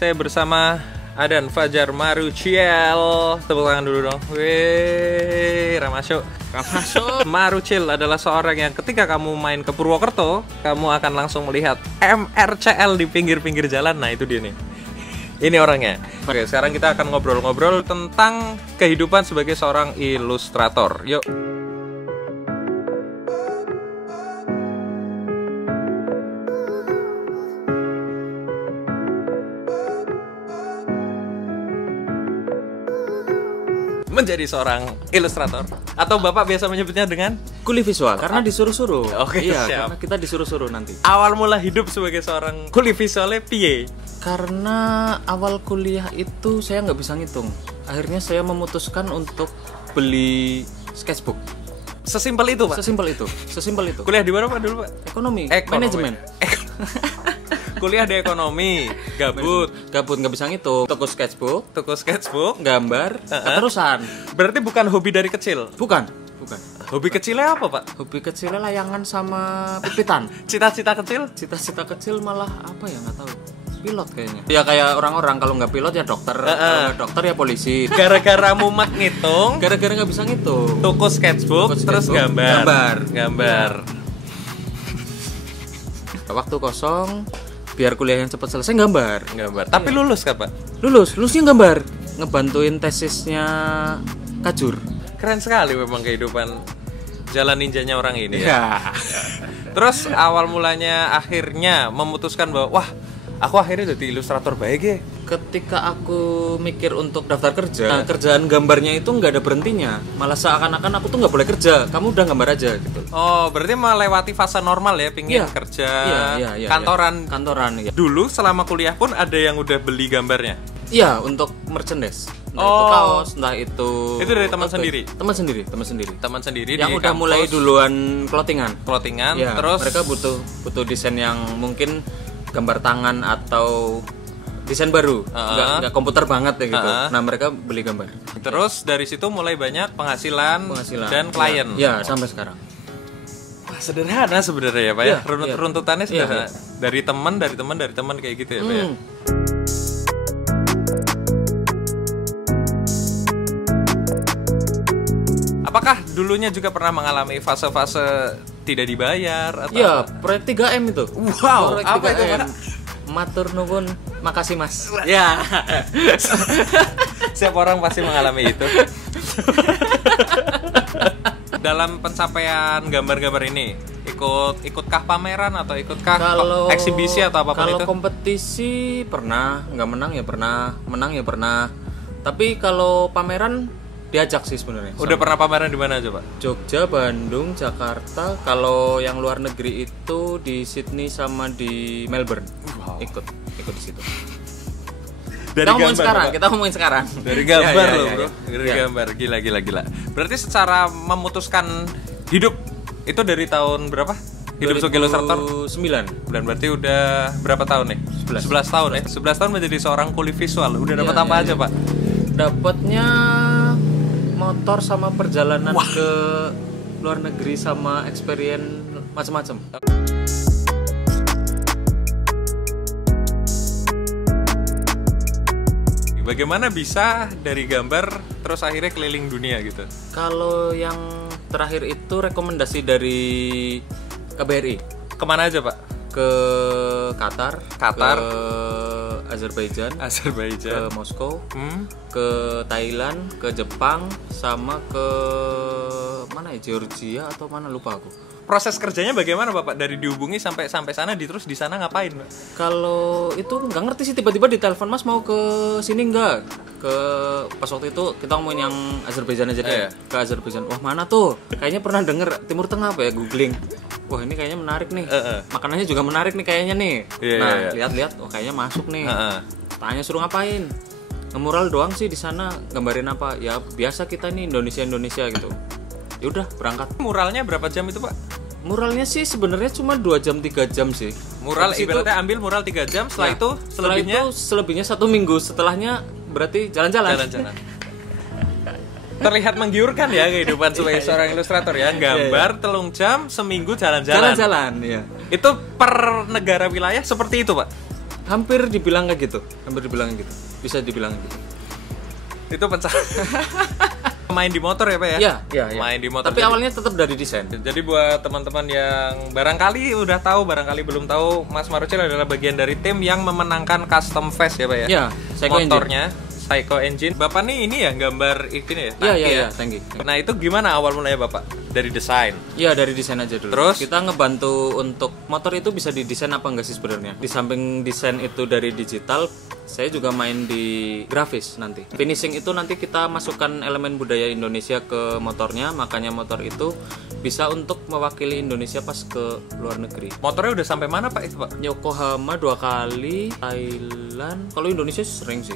saya bersama Adan Fajar Maruciel. Tepuk tangan dulu dong. Wih, Ramasyo. Maruciel adalah seorang yang ketika kamu main ke Purwokerto, kamu akan langsung melihat MRCL di pinggir-pinggir jalan. Nah, itu dia nih. Ini orangnya. Oke, sekarang kita akan ngobrol-ngobrol tentang kehidupan sebagai seorang ilustrator. Yuk. Menjadi seorang ilustrator, atau Bapak biasa menyebutnya dengan kuli visual, karena disuruh-suruh. Oke, iya, siap. karena kita disuruh-suruh nanti. Awal mula hidup sebagai seorang kuli visualnya piye? Karena awal kuliah itu saya nggak bisa ngitung. Akhirnya saya memutuskan untuk beli sketchbook. Sesimpel itu, Pak? Sesimpel itu. Kuliah di mana, Pak, dulu, Pak? Ekonomi. Manajemen. Kuliah di ekonomi, gabut nggak bisa ngitung. Toko sketchbook, gambar, keterusan. Berarti bukan hobi dari kecil? Bukan. Hobi kecilnya apa, Pak? Hobi kecilnya layangan sama pipitan. Cita-cita kecil? Cita-cita kecil malah apa ya, nggak tahu. Pilot kayaknya. Ya kayak orang-orang, kalau nggak pilot ya dokter, kalau nggak dokter ya polisi. Gara-gara mumet ngitung, gara-gara nggak bisa ngitung. toko sketchbook, terus gambar. Waktu kosong, biar kuliah yang cepat selesai gambar. Tapi lulus kan, Pak? Lulusnya gambar, ngebantuin tesisnya Kajur. Keren sekali memang kehidupan jalan ninjanya orang ini ya. Terus awal mulanya akhirnya memutuskan bahwa wah, aku akhirnya jadi ilustrator baik ya. Ketika aku mikir untuk daftar kerja, kerjaan gambarnya itu nggak ada berhentinya. Malah seakan-akan aku tuh nggak boleh kerja, kamu udah gambar aja gitu. Oh, berarti melewati fase normal ya, pingin kerja kantoran. Ya. Dulu selama kuliah pun ada yang udah beli gambarnya? Iya, untuk merchandise. Entah itu kaos, entah itu... Itu dari teman sendiri? Teman sendiri yang di udah kampus, mulai duluan clothingan ya, terus mereka butuh desain yang mungkin gambar tangan atau desain baru, nggak komputer banget ya gitu. Nah, mereka beli gambar. Terus dari situ mulai banyak penghasilan dan klien. Ya, sampai sekarang. Wah, sederhana sebenarnya ya, Pak ya. Runtutannya sederhana. Dari teman kayak gitu ya, Pak ya. Apakah dulunya juga pernah mengalami fase-fase tidak dibayar atau ya, proyek 3M itu. Wow, proyek apa 3M. Itu, Pak? Matur nuwun, makasih Mas. Ya. Setiap orang pasti mengalami itu. Dalam pencapaian gambar-gambar ini, ikutkah pameran atau ikutkah eksibisi atau apapun itu? Kalau kompetisi pernah, nggak menang ya pernah, menang ya pernah. Tapi kalau pameran diajak sih sebenarnya. Udah pernah pameran di mana aja, Pak? Jogja, Bandung, Jakarta. Kalau yang luar negeri itu di Sydney sama di Melbourne. Wow. Ikut di situ. Kita ngomongin sekarang. Dari gambar loh, Bro. Dari gambar. Gila. Berarti secara memutuskan hidup itu dari tahun berapa? Hidup sebagai ilustrator 9. Dan berarti udah berapa tahun nih? 11 tahun ya. 11 tahun menjadi seorang kuli visual. Udah dapat apa aja, Pak? Dapatnya motor sama perjalanan ke luar negeri sama experience macam-macam. Bagaimana bisa dari gambar terus akhirnya keliling dunia gitu? Kalau yang terakhir itu rekomendasi dari KBRI. Kemana aja, Pak? Ke Qatar, ke Azerbaijan, ke Moskow, ke Thailand, ke Jepang, sama ke mana ya, Georgia atau mana lupa aku. Proses kerjanya bagaimana, Bapak? Dari dihubungi sampai sana, terus di sana ngapain, Pak? Kalau itu nggak ngerti sih, tiba-tiba ditelepon, Mas mau ke sini nggak? Pas waktu itu kita ngomongin yang Azerbaijan aja deh. Ke Azerbaijan. Wah, mana tuh? Kayaknya pernah denger Timur Tengah apa ya, googling. Wah, ini kayaknya menarik nih. Makanannya juga menarik nih kayaknya nih. Lihat-lihat, oh kayaknya masuk nih. Tanya suruh ngapain? Ngemural doang sih di sana. Gambarin apa? Ya biasa kita nih Indonesia gitu. Ya udah, berangkat. Muralnya berapa jam itu, Pak? Muralnya sih sebenarnya cuma 2 jam 3 jam sih. Mural ibaratnya ambil mural 3 jam, setelah itu selebihnya 1 minggu, setelahnya berarti jalan-jalan. Terlihat menggiurkan ya kehidupan sebagai seorang ilustrator ya. Gambar 3 jam, seminggu jalan-jalan. Ya. Itu per negara wilayah seperti itu, Pak? Hampir dibilang kayak gitu. Bisa dibilang gitu. Itu pecah. Main di motor ya Pak ya? Iya. Main di motor. Tapi awalnya tetap dari desain. Jadi buat teman-teman yang barangkali udah tahu, barangkali belum tahu, Mas Marucil adalah bagian dari tim yang memenangkan custom phase ya Pak ya? Iya, motornya Psycho Engine. Bapak nih ini ya gambar ini ya? Iya, tangki. Nah itu gimana awal mulanya Bapak? Dari desain? Iya, dari desain aja dulu. Terus? Kita ngebantu untuk motor itu bisa didesain apa enggak sih sebenarnya. Di samping desain itu dari digital, saya juga main di grafis nanti. Finishing itu nanti kita masukkan elemen budaya Indonesia ke motornya, makanya motor itu bisa untuk mewakili Indonesia pas ke luar negeri. Motornya udah sampai mana Pak itu Pak? Yokohama 2 kali, Thailand. Kalau Indonesia sering sih.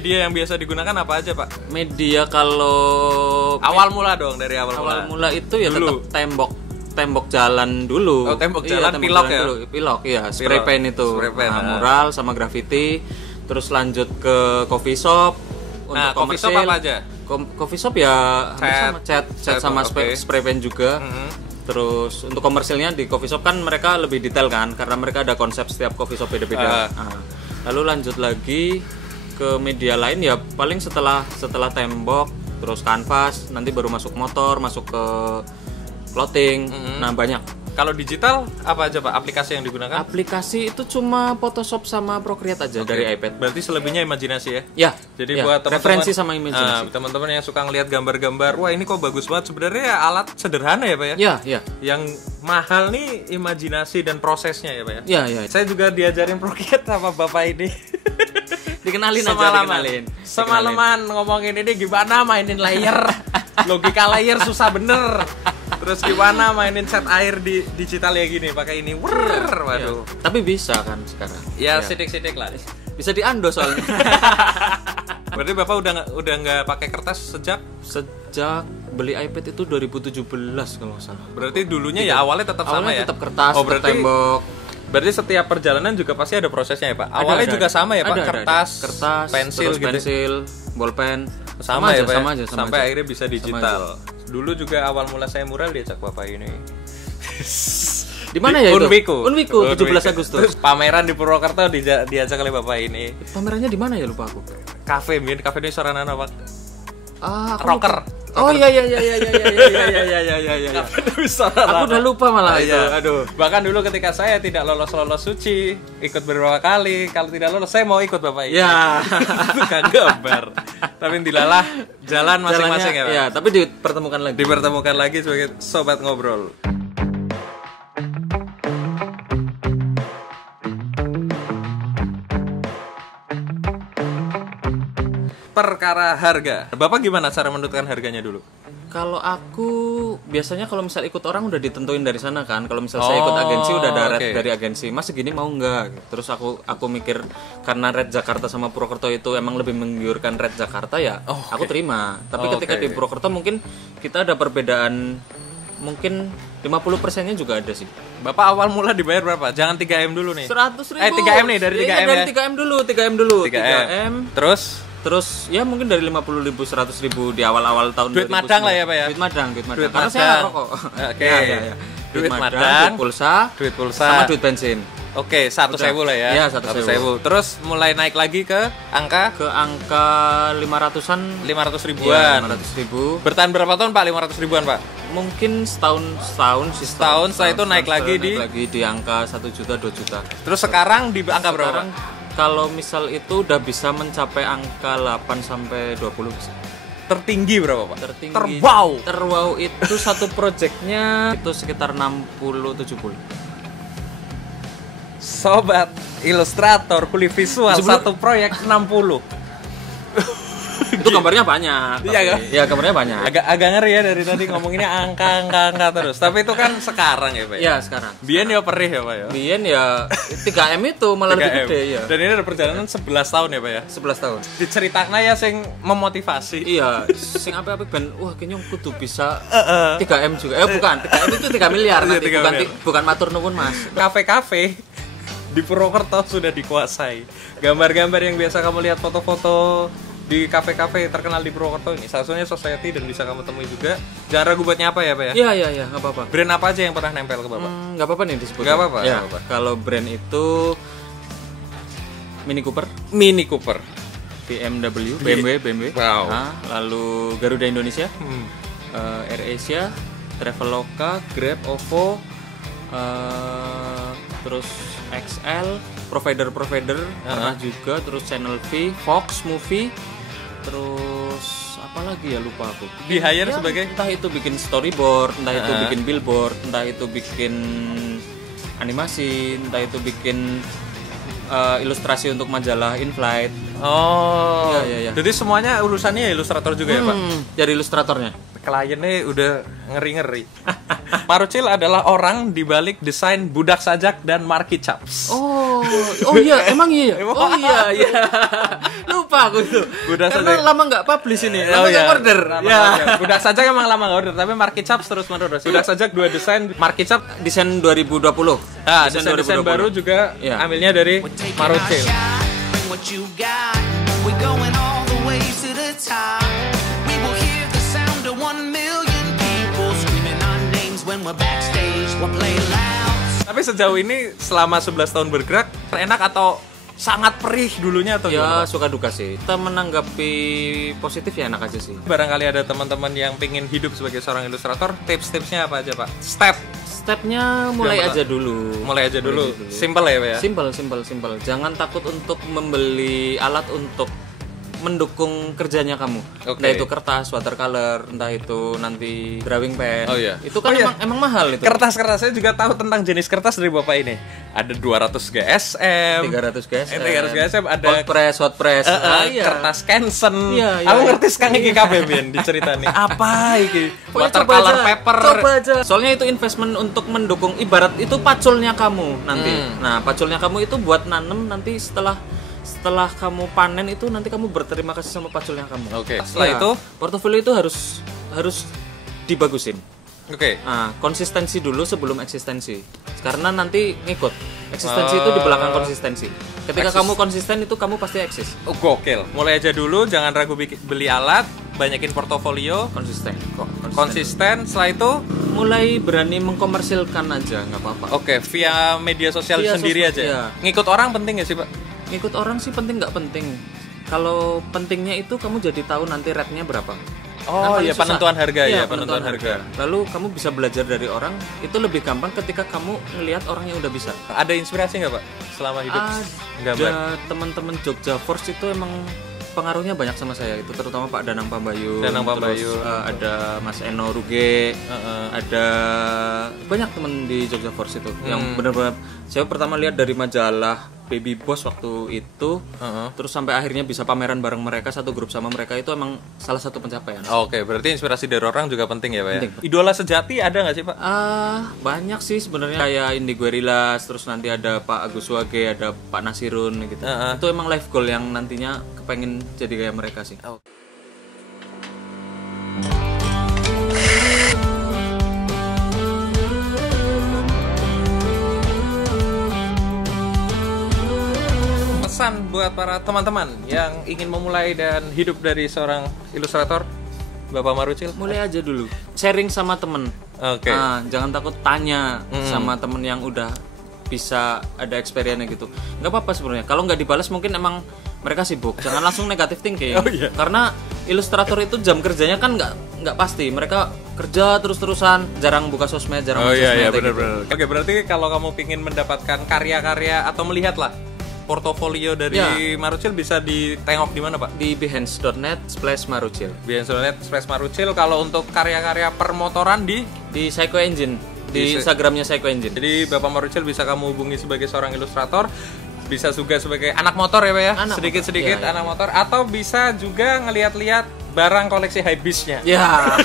Media yang biasa digunakan apa aja Pak? Media kalau Awal mula dong, dari awal mula itu ya tetap tembok jalan dulu. Oh, tembok jalan, pilok ya? Pilok, iya, spray paint itu. Spray paint, mural sama graffiti. Terus lanjut ke coffee shop. Nah, coffee shop apa aja? Coffee shop ya cat sama spray paint juga. Terus untuk komersilnya di coffee shop kan mereka lebih detail kan, karena mereka ada konsep setiap coffee shop beda-beda. Lalu lanjut lagi ke media lain ya paling setelah tembok, terus kanvas, nanti baru masuk motor, masuk ke clothing. Nah banyak. Kalau digital apa aja Pak aplikasi yang digunakan? Aplikasi itu cuma Photoshop sama Procreate aja dari iPad. Berarti selebihnya imajinasi ya? Ya. Jadi buat teman-teman, referensi sama imajinasi. Teman-teman yang suka ngelihat gambar-gambar, wah ini kok bagus banget. Sebenarnya alat sederhana ya Pak ya? Iya. Yang mahal nih imajinasi dan prosesnya ya Pak ya? Iya. Saya juga diajarin Procreate sama Bapak ini. Dikenalin semalaman ngomongin ini gimana mainin layer. Logika layer susah bener. Terus gimana mainin set air di digital ya gini pakai ini. Waduh. Tapi bisa kan sekarang. Ya sidik-sidik lah. Bisa diando soalnya. Berarti Bapak udah nggak pakai kertas sejak beli iPad itu 2017 kalau nggak salah. Berarti dulunya ya awalnya tetap sama ya? Tetap kertas, berarti tembok. Berarti setiap perjalanan juga pasti ada prosesnya ya Pak? Awalnya juga sama ya Pak? Kertas, pensil, bolpen. Sama ya Pak? Sampai akhirnya bisa digital. Dulu juga awal mula saya mural diajak Bapak ini. Di mana ya itu? Unwiku 17 Agustus. Pameran di Purwokerto diajak oleh Bapak ini. Pamerannya di mana ya lupa aku. Kafe ini Soranana Pak. Rocker. Oh iya. Aku udah lupa malah itu. Aduh. Bahkan dulu ketika saya tidak lolos suci, ikut beberapa kali. Kalau tidak lolos saya mau ikut Bapak ini. Ya. Tukang gambar. Tapi dilalah jalan masing-masing ya Pak. Iya, tapi dipertemukan lagi sebagai sobat ngobrol. Perkara harga. Bapak gimana cara menentukan harganya dulu? Kalau aku biasanya kalau misal ikut orang udah ditentuin dari sana kan. Kalau misal saya ikut agensi udah ada rate dari agensi. Mas segini mau nggak? Terus aku mikir karena rate Jakarta sama Purwokerto itu emang lebih menggiurkan rate Jakarta ya. Aku terima. Tapi ketika di Purwokerto mungkin kita ada perbedaan, mungkin 50%-nya juga ada sih. Bapak awal mula dibayar berapa? Jangan 3M dulu nih. 100.000. 3M nih, dari 3M ya. Dari 3M dulu. 3M. Terus ya mungkin dari 50.000 100.000 di awal-awal tahun 2009. Duit madang lah ya Pak ya. Duit madang. Karena saya nggak rokok. Ya. Duit madang, duit pulsa, sama duit bensin. 100.000 lah ya. Iya, 100.000. Terus mulai naik lagi ke angka 500-an. 500 ribuan. Ya, 500 ribu. Bertahan berapa tahun Pak 500 ribuan Pak? Mungkin setahun setelah itu naik lagi di angka 1 juta 2 juta. Terus sekarang di angka berapa? Kalau misal itu udah bisa mencapai angka 8 sampai 20 bisa. Tertinggi berapa Pak? Tertinggi. Terwow itu satu projectnya itu sekitar 60-70. Sobat ilustrator kuli visual satu proyek 60. Itu gambarnya banyak. Iya kan? Iya, gambarnya banyak. Agak ngeri ya dari tadi ngomonginnya angka terus. Tapi itu kan sekarang ya Pak ya? Iya, sekarang. Biyen ya perih ya Pak ya? Biyen ya 3M itu malah lebih gede ya. Dan ini ada perjalanan 11 tahun ya Pak ya? 11 tahun. Diceritakan ya sing memotivasi. Iya, sing apik-apik ben wah kayaknya kudu bisa 3M juga. Bukan, 3M itu 3 miliar nanti. Bukan matur nuwun Mas. Kafe-kafe di Purwokerto sudah dikuasai. Gambar-gambar yang biasa kamu lihat foto-foto di kafe-kafe terkenal di Purwokerto ini. Salah satunya Society dan bisa kamu temui juga. Jangan ragu buat nyapa ya, Pak ya? Iya, nggak apa-apa. Brand apa aja yang pernah nempel ke Bapak? Nggak apa-apa nih disebut. Nggak apa-apa. Ya, nggak apa-apa. kalau brand itu Mini Cooper, BMW, BMW. Wow. Nah, lalu Garuda Indonesia, AirAsia, Traveloka, Grab, OVO, terus XL, provider pernah juga, terus Channel V, Fox Movie, terus apa lagi ya, lupa aku. Di hire sebagai entah itu bikin storyboard, entah itu bikin billboard, entah itu bikin animasi, entah itu bikin ilustrasi untuk majalah InFlight. Oh, iya. Jadi semuanya urusannya ilustrator juga ya, Pak? Jadi ilustratornya. Kliennya udah ngeri-ngeri. Marucil adalah orang di balik desain budak sajak dan marquee caps. Oh iya, emang iya. Oh iya. Lupa aku tuh. Budak Karena sajak. lama nggak publish ini. Lama nggak order. Ya. Budak sajak emang lama nggak order, tapi marquee caps terus menerus. Budak sajak 2 desain, marquee cap Desain 2020. Nah, desain baru juga ambilnya dari Marucil. What you got, we going all the way to the top. We will hear the sound of 1 million people screaming our names when we're backstage. We'll play loud. Tapi sejauh ini selama 11 tahun bergerak, enak atau sangat perih dulunya atau Ya gimana? suka duka sih. Kita menanggapi positif ya enak aja sih. Barangkali ada teman-teman yang pengen hidup sebagai seorang ilustrator, tips-tipsnya apa aja, Pak? Stepnya mulai Gimana? aja dulu. Mulai aja dulu. Simple ya, Pak ya? Simple. Jangan takut untuk membeli alat untuk mendukung kerjanya kamu. Oke. Entah itu kertas, watercolor, entah itu nanti drawing pen. Oh, iya. Itu kan Oh, iya. emang mahal itu. Kertas-kertasnya juga tahu tentang jenis kertas dari Bapak ini. Ada 200 GSM, 300 guys. 300 GSM, ada hot press. Iya. kertas Canson. Iya. Aku ngerti sekarang iki kabeh Bian diceritani. Apa iki? Pokoknya Watercolor coba aja, paper. coba aja. Soalnya itu investment untuk mendukung, ibarat itu paculnya kamu nanti. Nah, paculnya kamu itu buat nanem nanti setelah kamu panen itu nanti kamu berterima kasih sama paculnya kamu. Oke. Setelah Iya, itu, portofolio itu harus dibagusin. oke. Nah, konsistensi dulu sebelum eksistensi. Karena nanti ngikut. Eksistensi itu di belakang konsistensi. Ketika kamu konsisten itu kamu pasti eksis. Oh, gokil. Mulai aja dulu, jangan ragu beli alat, banyakin portofolio, Konsisten. konsisten. Setelah itu, Mulai berani mengkomersilkan aja, nggak apa-apa. oke, via media sosial Via sendiri sosmed, aja. iya. Ngikut orang penting gak sih, Pak? Ngikut orang sih penting nggak penting. Kalau pentingnya itu kamu jadi tahu nanti rate-nya berapa. Oh paling iya, susah. penentuan harga Iya, ya, penentuan harga. Lalu kamu bisa belajar dari orang, itu lebih gampang ketika kamu ngelihat orang yang udah bisa. Ada inspirasi nggak, Pak? Selama hidup gambar. Ada teman-teman Jogja Force itu emang pengaruhnya banyak sama saya, itu terutama Pak Danang Pambayu. Danang Pambayu. Terus, ada Mas Eno Ruge, ada banyak teman di Jogja Force itu yang benar-benar saya pertama lihat dari majalah Baby Boss waktu itu, terus sampai akhirnya bisa pameran bareng mereka, satu grup sama mereka, itu emang salah satu pencapaian. Oke, berarti inspirasi dari orang juga penting ya, Pak ya? Penting. Idola sejati ada nggak sih, Pak? Banyak sih sebenarnya, kayak Indie Guerrillas, terus nanti ada Pak Agus Wage, ada Pak Nasirun gitu. Itu emang life goal yang nantinya kepengen jadi kayak mereka sih. Pesan buat para teman-teman yang ingin memulai dan hidup dari seorang ilustrator, Bapak Marucil? Mulai aja dulu, sharing sama temen. Oke. Nah, jangan takut tanya sama temen yang udah bisa ada experience gitu. Nggak apa-apa sebenarnya. Kalau nggak dibalas mungkin emang mereka sibuk. Jangan langsung negatif thinking. Oh, iya. Karena ilustrator itu jam kerjanya kan nggak pasti. Mereka kerja terus-terusan, jarang buka sosmed, jarang Oh buka iya, iya, sosmed, kayak benar-benar. Oke, berarti kalau kamu ingin mendapatkan karya-karya atau melihatlah portofolio dari Marucil bisa ditengok di mana, Pak? Di behance.net/marucil. Behance.net/marucil. Kalau untuk karya-karya permotoran di Psycho Engine, di Instagramnya Psycho Engine. Jadi Bapak Marucil bisa kamu hubungi sebagai seorang ilustrator, bisa juga sebagai anak motor ya, Pak ya? Anak Sedikit-sedikit motor. Iya, anak motor, atau bisa juga ngeliat-liat barang koleksi Hypebeast-nya. Ya.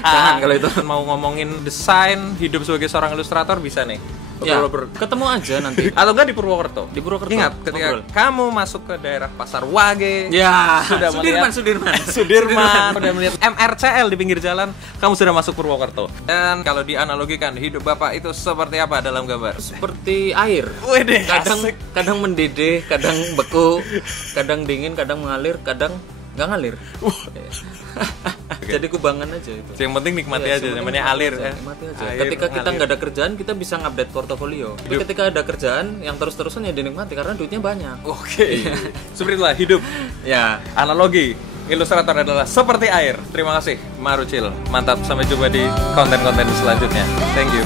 Jangan kalau itu. Mau ngomongin desain, hidup sebagai seorang ilustrator bisa nih. Ya, ketemu aja nanti. Atau enggak di Purwokerto. Di Purwokerto. Ingat, ketika kamu masuk ke daerah Pasar Wage, Ya, sudah melihat Sudirman. sudah melihat MRCL di pinggir jalan, kamu sudah masuk Purwokerto. Dan kalau dianalogikan, hidup Bapak itu seperti apa dalam gambar? Seperti air. Wede, Kadang mendidih, kadang beku, kadang dingin, kadang mengalir, kadang nggak ngalir. Jadi kubangan aja itu. Yang penting nikmati aja, namanya alir ya. Nikmati aja. Ketika kita nggak ada kerjaan, kita bisa ngupdate portofolio. Tapi ketika ada kerjaan, yang terus-terusan ya dinikmati karena duitnya banyak. Oke. Seperti itulah hidup. Ya. Analogi ilustrator adalah seperti air. Terima kasih Marucil. Mantap, sampai jumpa di konten-konten selanjutnya. Thank you.